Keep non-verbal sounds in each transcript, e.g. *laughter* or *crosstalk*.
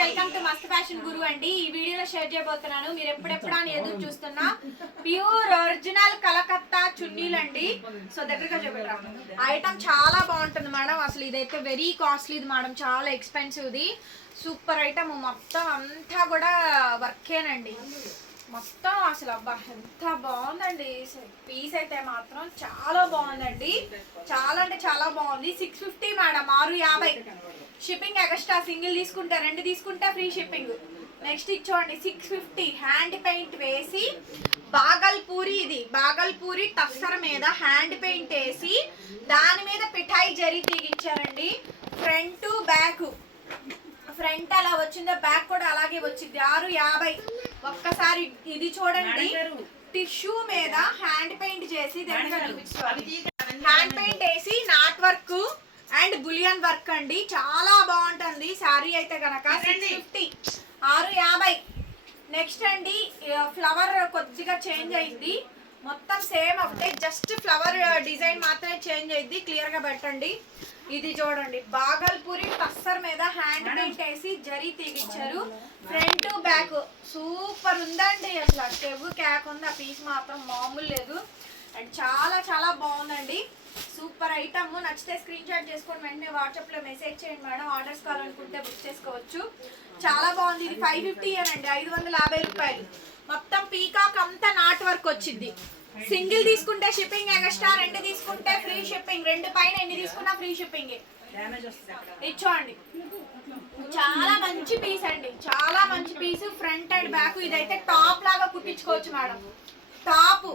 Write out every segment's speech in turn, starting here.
Welcome to Mast fashion Guru అండి. ఈ వీడియోలో షేర్ చేయబోతున్నాను. మీరు ఎప్పుడెప్పుడు అని ఎదురు చూస్తున్నా. ప్యూర్ ఒరిజినల్ కలకత్తా చున్నీలు అండి. సో దగ్గరగా చూపెట్టరా. ఐటమ్ చాలా బాగుంటుంది మేడం. అసలు ఇదైతే వెరీ కాస్ట్లీ ఇది మేడం. చాలా ఎక్స్పెన్సివ్ది సూపర్ ఐటమ్ మొత్తం అంతా కూడా వర్కేనండి మొత్తం అసలు అబ్బా ఎంత బాగుందండి. పీస్ అయితే మాత్రం చాలా బాగుందండి. చాలా అంటే చాలా బాగుంది. Six fifty madam. ఆరు యాభై. షిప్పింగ్ ఎక్స్ట్రా సింగిల్ తీసుకుంటే రెండు తీసుకుంటే ఫ్రీ షిప్పింగ్ నెక్స్ట్ ఇచ్చోండి సిక్స్ ఫిఫ్టీ హ్యాండ్ పెయింట్ వేసి బాగల్పూరి ఇది బాగల్పూరి టస్సర్ మీద హ్యాండ్ పెయింట్ వేసి దాని మీద పిఠాయి జరి తీగిచ్చారండి. ఫ్రంట్ బ్యాక్ ఫ్రంట్ అలా వచ్చిందో బ్యాక్ కూడా అలాగే వచ్చింది. ఆరు యాభై. ఒక్కసారి ఇది చూడండి. టిష్యూ మీద హ్యాండ్ పెయింట్ చేసి హ్యాండ్ పెయింట్ వేసి knot work. And bullion work అండి. చాలా బాగుంటుంది. సారీ అయితే గనక సిక్స్ ఫిఫ్టీ ఆరు యాభై. నెక్స్ట్ అండి ఫ్లవర్ కొద్దిగా చేంజ్ అయింది. మొత్తం సేమ్ ఒకటే. జస్ట్ ఫ్లవర్ డిజైన్ మాత్రమే చేంజ్ అయింది. క్లియర్గా పెట్టండి. ఇది చూడండి. బాగల్పూరి టస్సర్ మీద హ్యాండ్ పెయింట్ వేసి జరీ తీగిచ్చారు ఫ్రంట్ బ్యాక్ సూపర్ ఉందండి. అసలు స్టెవ్ క్యాక్ ఉంది ఆ పీస్ మాత్రం మామూలు లేదు. అండ్ చాలా చాలా బాగుందండి. Super item. నచ్చితే స్క్రీన్ షాట్ చేసుకొని వెంటనే వాట్సాప్లో మెసేజ్ చేయండి మేడం. ఆర్డర్స్ కావాలనుకుంటే బుక్ చేసుకోవచ్చు. చాలా బాగుంది. ఇది ఫైవ్ ఫిఫ్టీ అండి. ఐదు వందల యాభై రూపాయలు. మొత్తం పీకాక్ అంతా నాట్ వర్క్ వచ్చింది. సింగిల్ తీసుకుంటే షిప్పింగ్ ఎక్స్ట్రా రెండు తీసుకుంటే ఫ్రీ షిప్పింగ్ రెండు పైన ఎన్ని తీసుకున్నా ఫ్రీ షిప్పింగ్ ఇచ్చోండి చాలా మంచి పీస్ అండి. చాలా మంచి పీస్ ఫ్రంట్ అండ్ బ్యాక్ ఇదైతే టాప్ లాగా కుట్టించుకోవచ్చు మేడం. టాప్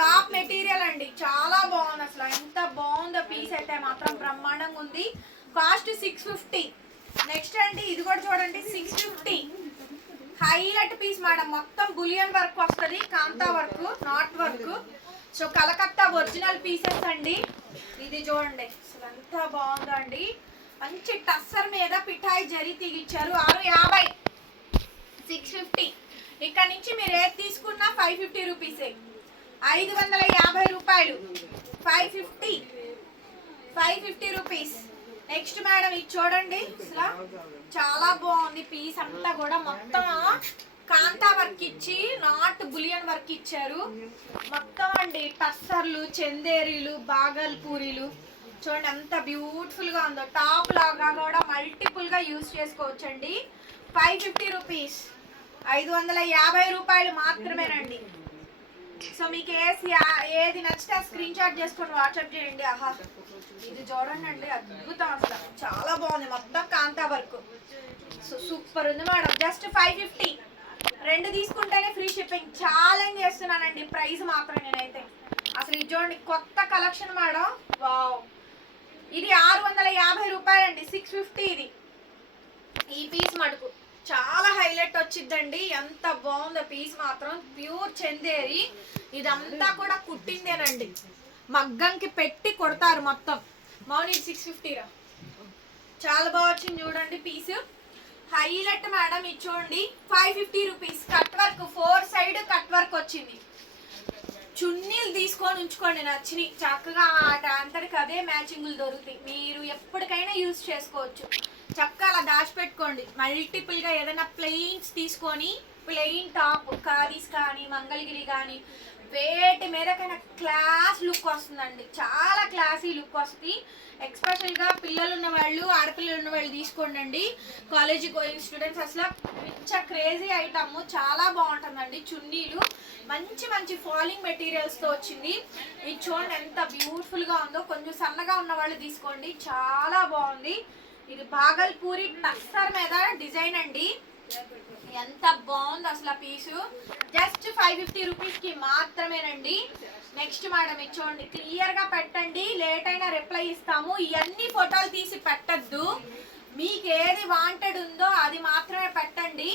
టాప్ మెటీరియల్ అండి. చాలా బాగుంది అసలు. ఎంత బాగుందో పీస్ అయితే మాత్రం బ్రహ్మాండంగా ఉంది. Cost six fifty. నెక్స్ట్ అండి ఇది కూడా చూడండి six fifty. Highlight piece madam. మొత్తం బులియన్ వర్క్ వస్తుంది. Kantha work knot work. So Calcutta original pieces అండి. ఇది చూడండి. అసలు ఎంత బాగుందండి మంచి టస్సర్ మీద పిఠాయి జరి తీగిచ్చారు. ఆరు యాభై. Six fifty. ఇక్కడ నుంచి మీరు ఏది తీసుకున్నా ఫైవ్ ఫిఫ్టీ రూపీసే. ఐదు వందల యాభై రూపాయలు. Five fifty five fifty rupees next madam ఇది చూడండి. అసలు చాలా బాగుంది పీస్ అంతా కూడా. మొత్తం కాంతా వర్క్ ఇచ్చి నాట్ బులియన్ వర్క్ ఇచ్చారు. మొత్తం అండి టస్సర్లు చందేరీలు బాగల్పూరీలు. చూడండి ఎంత బ్యూటిఫుల్గా ఉందో. టాప్ లాగా కూడా మల్టిపుల్గా యూజ్ యూస్ చేసుకోవచ్చు అండి ఫైవ్ ఫిఫ్టీ రూపీస్ ఐదు వందల యాభై రూపాయలు మాత్రమేనండి. సో మీకు ఏసి ఏది నచ్చితే స్క్రీన్ షాట్ చేసుకొని వాట్సాప్ చేయండి. ఆహా ఇది చూడండి అండి అద్భుతం అసలు. చాలా బాగుంది మొత్తం కాంతా వర్క్. సో సూపర్ ఉంది మేడం. జస్ట్ ఫైవ్ ఫిఫ్టీ రెండు తీసుకుంటేనే ఫ్రీ షిప్పింగ్ ఛాలెంజ్ చేస్తున్నానండి. ప్రైస్ మాత్రం నేనైతే. అసలు ఇది చూడండి కొత్త కలెక్షన్ మేడం. వావ్ ఇది ఆరు వందల యాభై రూపాయలండి. సిక్స్ ఫిఫ్టీ ఇది. ఈ పీస్ మటుకు. చాలా హైలైట్ వచ్చిందండి. ఎంత బాగుందో పీస్ మాత్రం. ప్యూర్ చందేరి. ఇదంతా కూడా కుట్టిందేనండి. మగ్గంకి పెట్టి కొడతారు మొత్తం. మౌని సిక్స్ ఫిఫ్టీరా చాలా బాగా వచ్చింది చూడండి పీస్. హైలైట్ మేడం ఇది చూడండి. Five fifty rupees. Cut work four side cut work వచ్చింది. చున్నీలు తీసుకొని ఉంచుకోండి నచ్చిని చక్కగా అంతటికి అదే మ్యాచింగులు దొరుకుతాయి. మీరు ఎప్పటికైనా యూజ్ చేసుకోవచ్చు. చక్కగా అలా దాచిపెట్టుకోండి మల్టిపుల్గా ఏదైనా ప్లెయిన్స్ తీసుకొని ప్లెయిన్ టాప్ కారీస్ కానీ మంగళగిరి కానీ వేటి మీదకైనా క్లాస్ లుక్ వస్తుందండి. చాలా క్లాసీ లుక్ వస్తుంది. ఎక్స్పెషల్గా పిల్లలు ఉన్న వాళ్ళు ఆడపిల్లలు ఉన్న వాళ్ళు తీసుకోండి కాలేజీ గోయింగ్ స్టూడెంట్స్ అసలు పిచ్చ క్రేజీ ఐటమ్ చాలా బాగుంటుందండి. చున్నీలు. మంచి మంచి ఫాలింగ్ మెటీరియల్స్తో వచ్చింది. ఇది చూడండి ఎంత బ్యూటిఫుల్గా ఉందో. కొంచెం సన్నగా ఉన్న వాళ్ళు తీసుకోండి. చాలా బాగుంది. ఇది భాగల్పూరి టక్సర్ మీద డిజైన్ అండి. ఎంత బాగుంది అసలు పీసు. జస్ట్ ఫైవ్ ఫిఫ్టీ రూపీస్కి మాత్రమేనండి. నెక్స్ట్ మేడం ఇచ్చోండి క్లియర్గా క్లియర్గా పెట్టండి లేట్ అయినా రిప్లై ఇస్తాము. ఇవన్నీ ఫోటోలు తీసి పెట్టద్దు. మీకు ఏది వాంటెడ్ ఉందో అది మాత్రమే పెట్టండి.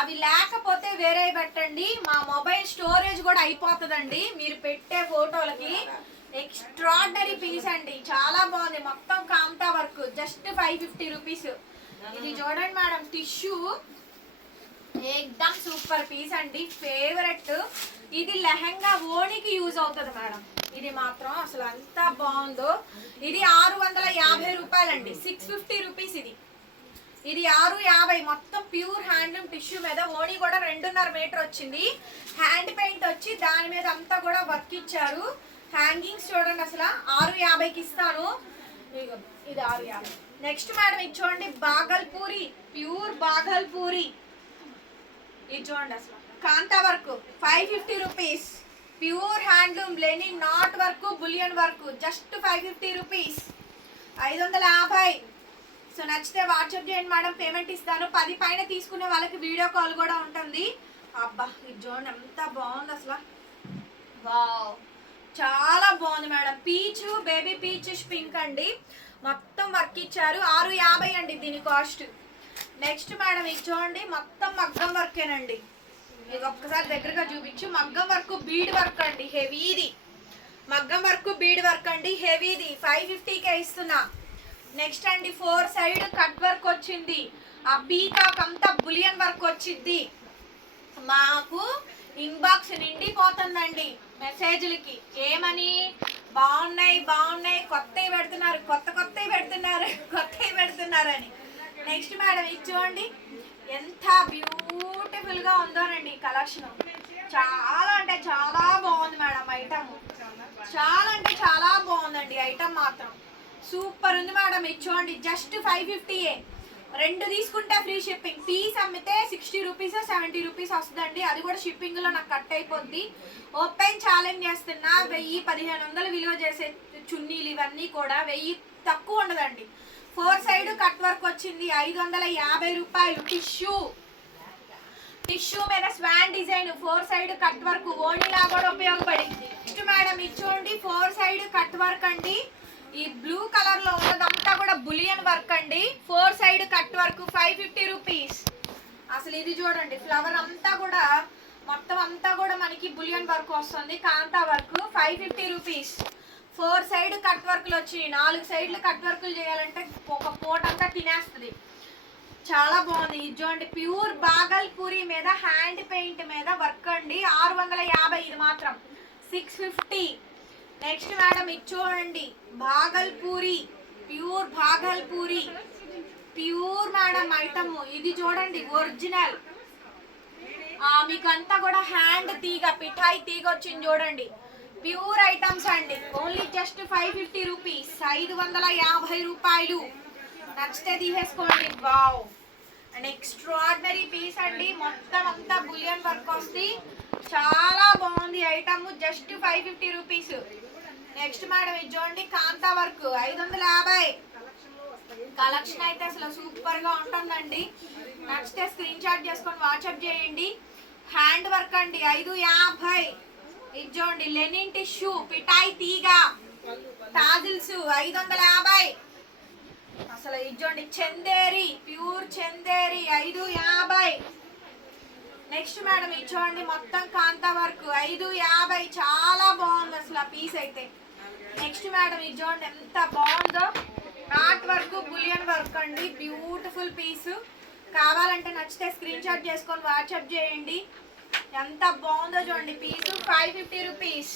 అవి లేకపోతే వేరే పెట్టండి. మా మొబైల్ స్టోరేజ్ కూడా అయిపోతుందండి. మీరు పెట్టే ఫోటోలకి ఎక్స్ట్రాడనరీ పీస్ అండి. చాలా బాగుంది. మొత్తం kantha work just five fifty rupees ఇది చూడండి మేడం టిష్యూ ఎగ్దమ్ సూపర్ పీస్ అండి. ఫేవరెట్ ఇది లెహంగా ఓణికి యూజ్ అవుతుంది మేడం. ఇది మాత్రం అసలు అంత బాగుందో. ఇది ఆరు వందల యాభై రూపాయలండి. సిక్స్ ఫిఫ్టీ రూపీస్ ఇది. ఇది ఆరు యాభై. మొత్తం ప్యూర్ హ్యాండ్లూమ్ టిష్యూ మీద ఓణి కూడా రెండున్నర మీటర్ వచ్చింది. హ్యాండ్ పెయింట్ వచ్చి దాని మీద అంతా కూడా వర్క్ ఇచ్చారు. హ్యాంగింగ్స్ చూడండి అసలు. ఆరు యాభైకి ఇస్తాను. ఇదిగో, ఇది ఆరు యాభై. నెక్స్ట్ మేడం ఇది చూడండి బాగల్పూరి ప్యూర్ బాగల్పూరి. ఇది చూడండి అసలు. Kantha work five fifty rupees pure handloom linen knot work bullion work just five fifty rupees ఐదు వందల యాభై. సో నచ్చితే వాట్సాప్ చేయండి మేడం పేమెంట్ ఇస్తాను. పది పైన తీసుకునే వాళ్ళకి వీడియో కాల్ కూడా ఉంటుంది. అబ్బా ఇది చూడండి ఎంత బాగుంది అసలు. వావ్ చాలా బాగుంది madam. Peach baby peach pink అండి. మొత్తం వర్క్ ఇచ్చారు. ఆరు యాభై అండి దీని కాస్ట్ నెక్స్ట్ మేడం ఇది చూడండి. మొత్తం మగ్గం వర్కేనండి మీకు ఒక్కసారి దగ్గరగా చూపించు. మగ్గం వర్క్ బీడ్ వర్క్ అండి. హెవీది. మగ్గం వర్క్ బీడ్ వర్క్ అండి. హెవీది. ఫైవ్ ఫిఫ్టీకే ఇస్తున్నా. నెక్స్ట్ అండి ఫోర్ సైడ్ కట్ వర్క్ వచ్చింది. ఆ పీకాక్ అంతా బులియన్ వర్క్ వచ్చింది. మాకు ఇన్బాక్స్ నిండిపోతుందండి మెసేజ్లకి. ఏమని? బాగున్నాయి బాగున్నాయి. కొత్తవి పెడుతున్నారు కొత్త కొత్తవి పెడుతున్నారు *laughs* కొత్తవి పెడుతున్నారని. నెక్స్ట్ మేడం ఇది చూడండి. ఎంత బ్యూటిఫుల్గా ఉందోనండి కలెక్షన్ చాలా అంటే చాలా బాగుంది మేడం ఐటమ్ చాలా అంటే చాలా బాగుందండి ఐటమ్ మాత్రం. సూపర్ ఉంది మేడం ఇది చూడండి. జస్ట్ ఫైవ్ ఫిఫ్టీయే రెండు తీసుకుంటే ఫ్రీ షిప్పింగ్. పీస్ అమ్మితే సిక్స్టీ రూపీస్ సెవెంటీ రూపీస్ వస్తుందండి. అది కూడా షిప్పింగ్లో నాకు కట్ అయిపోద్ది. ఓపెన్ ఛాలెంజ్ చేస్తున్నా వెయ్యి పదిహేను వందలు విలువ చేసే చున్నీలు ఇవన్నీ కూడా వెయ్యి తక్కువ ఉండదండి. ఫోర్ సైడ్ కట్ వర్క్ వచ్చింది ఐదు వందల యాభై రూపాయలు. టిష్యూ. టిష్యూ మీద swan design four side cut work. ఓనీలా కూడా ఉపయోగపడింది. నెక్స్ట్ మేడం ఇది చూడండి ఫోర్ సైడ్ కట్ వర్క్ అండి. ఈ బ్లూ కలర్లో ఉన్నదంతా కూడా బులియన్ వర్క్ అండి. Four side cut work five fifty rupees అసలు ఇది చూడండి ఫ్లవర్ అంతా కూడా మొత్తం అంతా కూడా మనకి బులియన్ వర్క్ వస్తుంది. Kantha work five fifty rupees four side cut వర్క్లు వచ్చినాయి నాలుగు సైడ్లు కట్ వర్క్లు చేయాలంటే ఒక పూట అంతా తినేస్తుంది. చాలా బాగుంది. ఇది చూడండి ప్యూర్ బాగల్పూరి మీద హ్యాండ్ పెయింట్ మీద వర్క్ అండి. ఆరు వందల యాభై ఇది మాత్రం. సిక్స్ ఫిఫ్టీ నెక్స్ట్ మేడం ఇది చూడండి Bhagalpuri pure Bhagalpuri. Pure madam item. ఇది చూడండి ఒరిజినల్. ఆ మీకంతా కూడా హ్యాండ్ తీగ పిఠాయి తీగ వచ్చింది చూడండి. ప్యూర్ ఐటమ్స్ అండి. Only just five fifty rupees ఐదు వందల యాభై రూపాయలు. నచ్చితే తీసేసుకోండి. బావ్ అండ్ ఎక్స్ట్రాడినరీ పీస్ అండి. మొత్తం అంతా బులియన్ వర్క్ వస్తుంది. చాలా బాగుంది item. Just five fifty rupees. Next madam ఇది చూడండి కాంతా వర్క్ ఐదు వందల యాభై. కలెక్షన్ అయితే అసలు సూపర్గా ఉంటుందండి. నచ్చితే స్క్రీన్ షాట్ చేసుకొని వాట్సాప్ చేయండి. హ్యాండ్ వర్క్ అండి ఐదు యాభై. ఇది చూడండి లెనిన్ టిష్యూ పిఠాయి తీగ టాజిల్స్ ఐదు వందల యాభై. అసలు ఇది చూడండి చందేరి ప్యూర్ చందేరి ఐదు యాభై. నెక్స్ట్ మేడం ఇది చూడండి మొత్తం కాంతా వర్క్ ఐదు యాభై చాలా బాగుంది అసలు ఆ పీస్ అయితే. నెక్స్ట్ మేడం ఇది చూడండి ఎంత బాగుందో. నాట్ వర్క్ బులియన్ వర్క్ అండి. బ్యూటిఫుల్ పీస్ కావాలంటే నచ్చితే స్క్రీన్ షాట్ చేసుకొని వాట్సాప్ చేయండి. ఎంత బాగుందో చూడండి పీసు ఫైవ్ ఫిఫ్టీ రూపీస్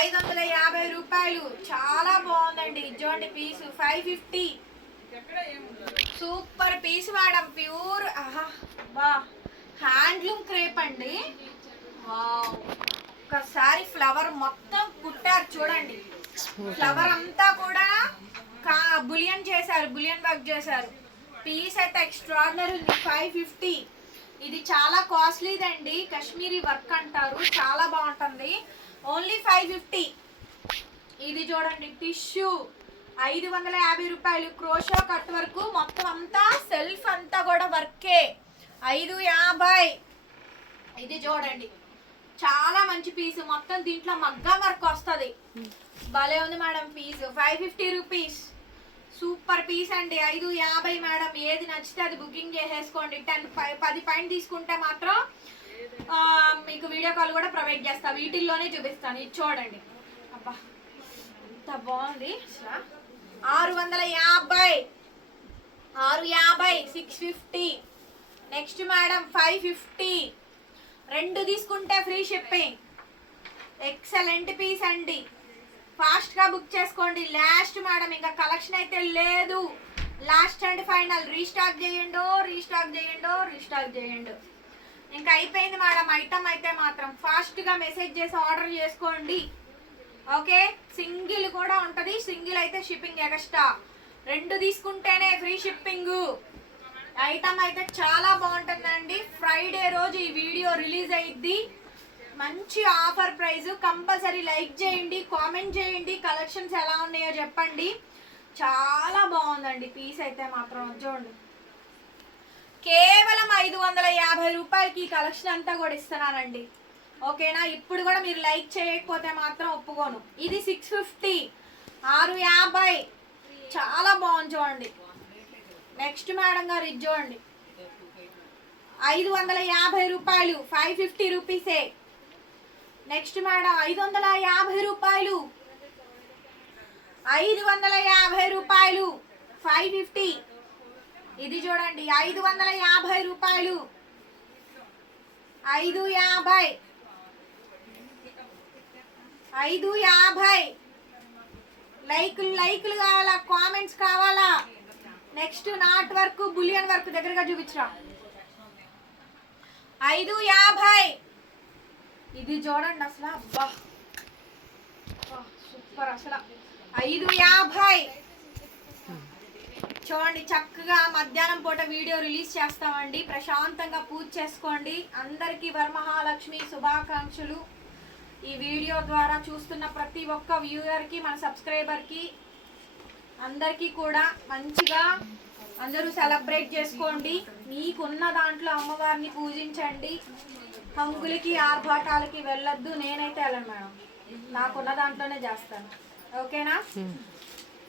ఐదు వందల యాభై రూపాయలు. చాలా బాగుందండి. ఇది చూడండి piece five fifty super piece madam. Pure బా. హ్యాండ్లూమ్ క్రేప్ అండి. వావ్. ఒకసారి ఫ్లవర్ మొత్తం కుట్టారు చూడండి. ఫ్లవర్ అంతా కూడా కా బులియన్ చేశారు బులియన్ వర్క్ చేశారు. పీస్ అయితే ఎక్స్ట్రాడినరీ ఉంది ఫైవ్ ఫిఫ్టీ ఇది చాలా కాస్ట్లీదండి కాశ్మీరీ వర్క్ అంటారు చాలా బాగుంటుంది. ఓన్లీ ఫైవ్ ఫిఫ్టీ ఇది చూడండి టిష్యూ. ఐదు వందల యాభై రూపాయలు క్రోషో కట్ వరకు. మొత్తం అంతా సెల్ఫ్ అంతా కూడా వర్కే ఐదు యాభై. ఇది చూడండి. చాలా మంచి పీస్ మొత్తం దీంట్లో మగ్గం వర్క్ వస్తుంది. భలే ఉంది madam piece five fifty rupees super piece అండి. ఐదు యాభై మేడం ఏది నచ్చితే అది బుకింగ్ చేసేసుకోండి. టెన్ పది పైన తీసుకుంటే మాత్రం మీకు వీడియో కాల్ కూడా ప్రొవైడ్ చేస్తా. వీటిల్లోనే చూపిస్తాను. ఇది చూడండి. అబ్బా ఎంత బాగుంది. ఆరు వందల యాభై. ఆరు యాభై six fifty next madam five fifty రెండు తీసుకుంటే ఫ్రీ షిప్పింగ్. ఎక్సలెంట్ పీస్ అండి. ఫాస్ట్గా బుక్ చేసుకోండి. లాస్ట్ మేడం ఇంకా కలెక్షన్ అయితే లేదు. లాస్ట్ అండ్ ఫైనల్ రీస్టాక్ చేయండు రీస్టాక్ చేయండు రీస్టాక్ చేయండు. ఇంకా అయిపోయింది మేడం ఐటమ్ అయితే మాత్రం. ఫాస్ట్గా మెసేజ్ చేసి ఆర్డర్ చేసుకోండి. ఓకే సింగిల్ కూడా ఉంటుంది. సింగిల్ అయితే షిప్పింగ్ ఎక్స్ట్రా రెండు తీసుకుంటేనే ఫ్రీ షిప్పింగ్ ఐటమ్ అయితే చాలా బాగుంటుందండి. ఫ్రైడే రోజు ఈ వీడియో రిలీజ్ అయ్యిద్ది మంచి ఆఫర్ ప్రైస్. కంపల్సరీ లైక్ చేయండి కామెంట్ చేయండి కలెక్షన్స్ ఎలా ఉన్నాయో చెప్పండి. చాలా బాగుందండి. పీస్ అయితే మాత్రం చూడండి. కేవలం ఐదు వందల యాభై రూపాయలకి ఈ కలెక్షన్ అంతా కూడా ఇస్తున్నానండి. ఓకేనా? ఇప్పుడు కూడా మీరు లైక్ చేయకపోతే మాత్రం ఒప్పుకోను. ఇది సిక్స్ ఫిఫ్టీ ఆరు యాభై. చాలా బాగుంది చూడండి. నెక్స్ట్ మేడం గారు ఇది చూడండి. ఐదు వందల యాభై రూపాయలు ఫైవ్ ఫిఫ్టీ రూపీసే నెక్స్ట్ మేడం ఐదు వందల యాభై రూపాయలు ఐదు వందల యాభై రూపాయలు ఫైవ్ ఫిఫ్టీ ఇది చూడండి ఐదు వందల యాభై రూపాయలు ఐదు యాభై. ఐదు యాభై. లైకులు లైకులు కావాలా? కామెంట్స్ కావాలా? Next knot work bullion work దగ్గరగా చూపించరా. ఐదు యాభై. ఇది చూడండి అసలు అబ్బా. సూపర్ అసలు. ఐదు యాభై. చూడండి చక్కగా మధ్యాహ్నం పూట వీడియో రిలీజ్ చేస్తామండి. ప్రశాంతంగా పూజ చేసుకోండి. అందరికీ వరమహాలక్ష్మి శుభాకాంక్షలు. ఈ వీడియో ద్వారా చూస్తున్న ప్రతి ఒక్క వ్యూయర్కి మన సబ్స్క్రైబర్కి అందరికీ కూడా మంచిగా అందరూ సెలబ్రేట్ చేసుకోండి. మీకున్న దాంట్లో అమ్మవారిని పూజించండి. హంగులకి ఆర్భాటాలకి వెళ్ళొద్దు. నేనైతే వెళ్ళను మేడం. నాకున్న దాంట్లోనే చేస్తాను. ఓకేనా?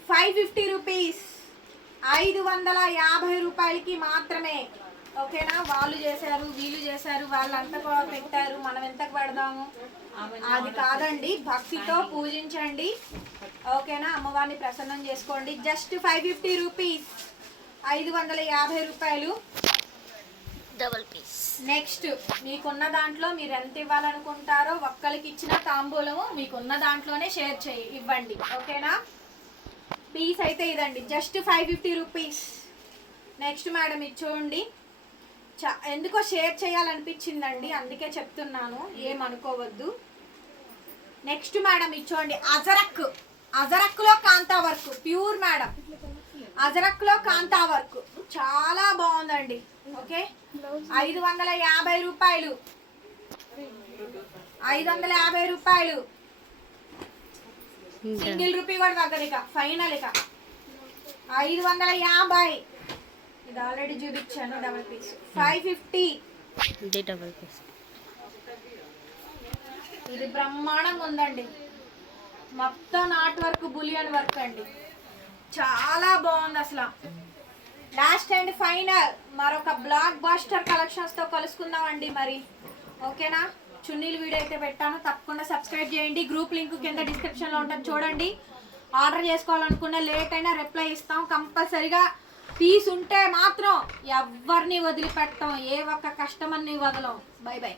Five fifty rupees. ఐదు వందల యాభై రూపాయలకి మాత్రమే ఓకేనా? వాళ్ళు చేశారు వీళ్ళు చేశారు వాళ్ళు అంత పెట్టారు. మనం ఎంతకు పెడదాము? అది కాదండి. భక్తితో పూజించండి. ఓకేనా? అమ్మవారిని ప్రసన్నం చేసుకోండి. Just five fifty rupees. ఐదు వందల యాభై రూపాయలు. డబల్ పీస్ నెక్స్ట్ మీకున్న దాంట్లో మీరు ఎంత ఇవ్వాలనుకుంటారో ఒక్కరికి ఇచ్చిన తాంబూలము మీకున్న దాంట్లోనే షేర్ చేయి ఇవ్వండి. ఓకేనా? పీస్ అయితే ఇదండి. Just five fifty rupees. Next madam ఇది చూడండి. ఎందుకో షేర్ చేయాలనిపించిందండి అందుకే చెప్తున్నాను ఏమనుకోవద్దు. నెక్స్ట్ మేడం ఇది చూడండి అజరక్. అజరక్లో కాంతా వర్క్ ప్యూర్ మేడం అజరక్లో కాంతా వర్క్. చాలా బాగుందండి ఓకే? ఐదు వందల యాభై రూపాయలు. ఐదు వందల యాభై రూపాయలు. సింగిల్ రూపీ కూడా తగ్గదు ఇక ఫైనల్ ఇక. ఐదు వందల యాభై. ఇది ఆల్రెడీ చూపించాను డబల్ పీస్ ఫైవ్ ఫిఫ్టీ ఇది డబల్ పీస్ ఇది బ్రహ్మాండంగా ఉందండి. మొత్తం నాట్ వర్క్ బులియన్ వర్క్ అండి. చాలా బాగుంది అసలు. లాస్ట్ అండ్ ఫైనల్ మరొక బ్లాక్ బాస్టర్ కలెక్షన్స్తో కలుసుకుందామండి మరి. ఓకేనా? చున్నీలు వీడియో అయితే పెట్టాను. తప్పకుండా సబ్స్క్రైబ్ చేయండి. గ్రూప్ లింక్ కింద డిస్క్రిప్షన్లో ఉంటుంది. చూడండి. ఆర్డర్ చేసుకోవాలనుకున్న లేట్ అయినా రిప్లై ఇస్తాం. కంపల్సరిగా పీస్ ఉంటే మాత్రం ఎవరిని వదిలిపెట్టం? ఏ ఒక్క కస్టమర్ని వదలం? Bye bye.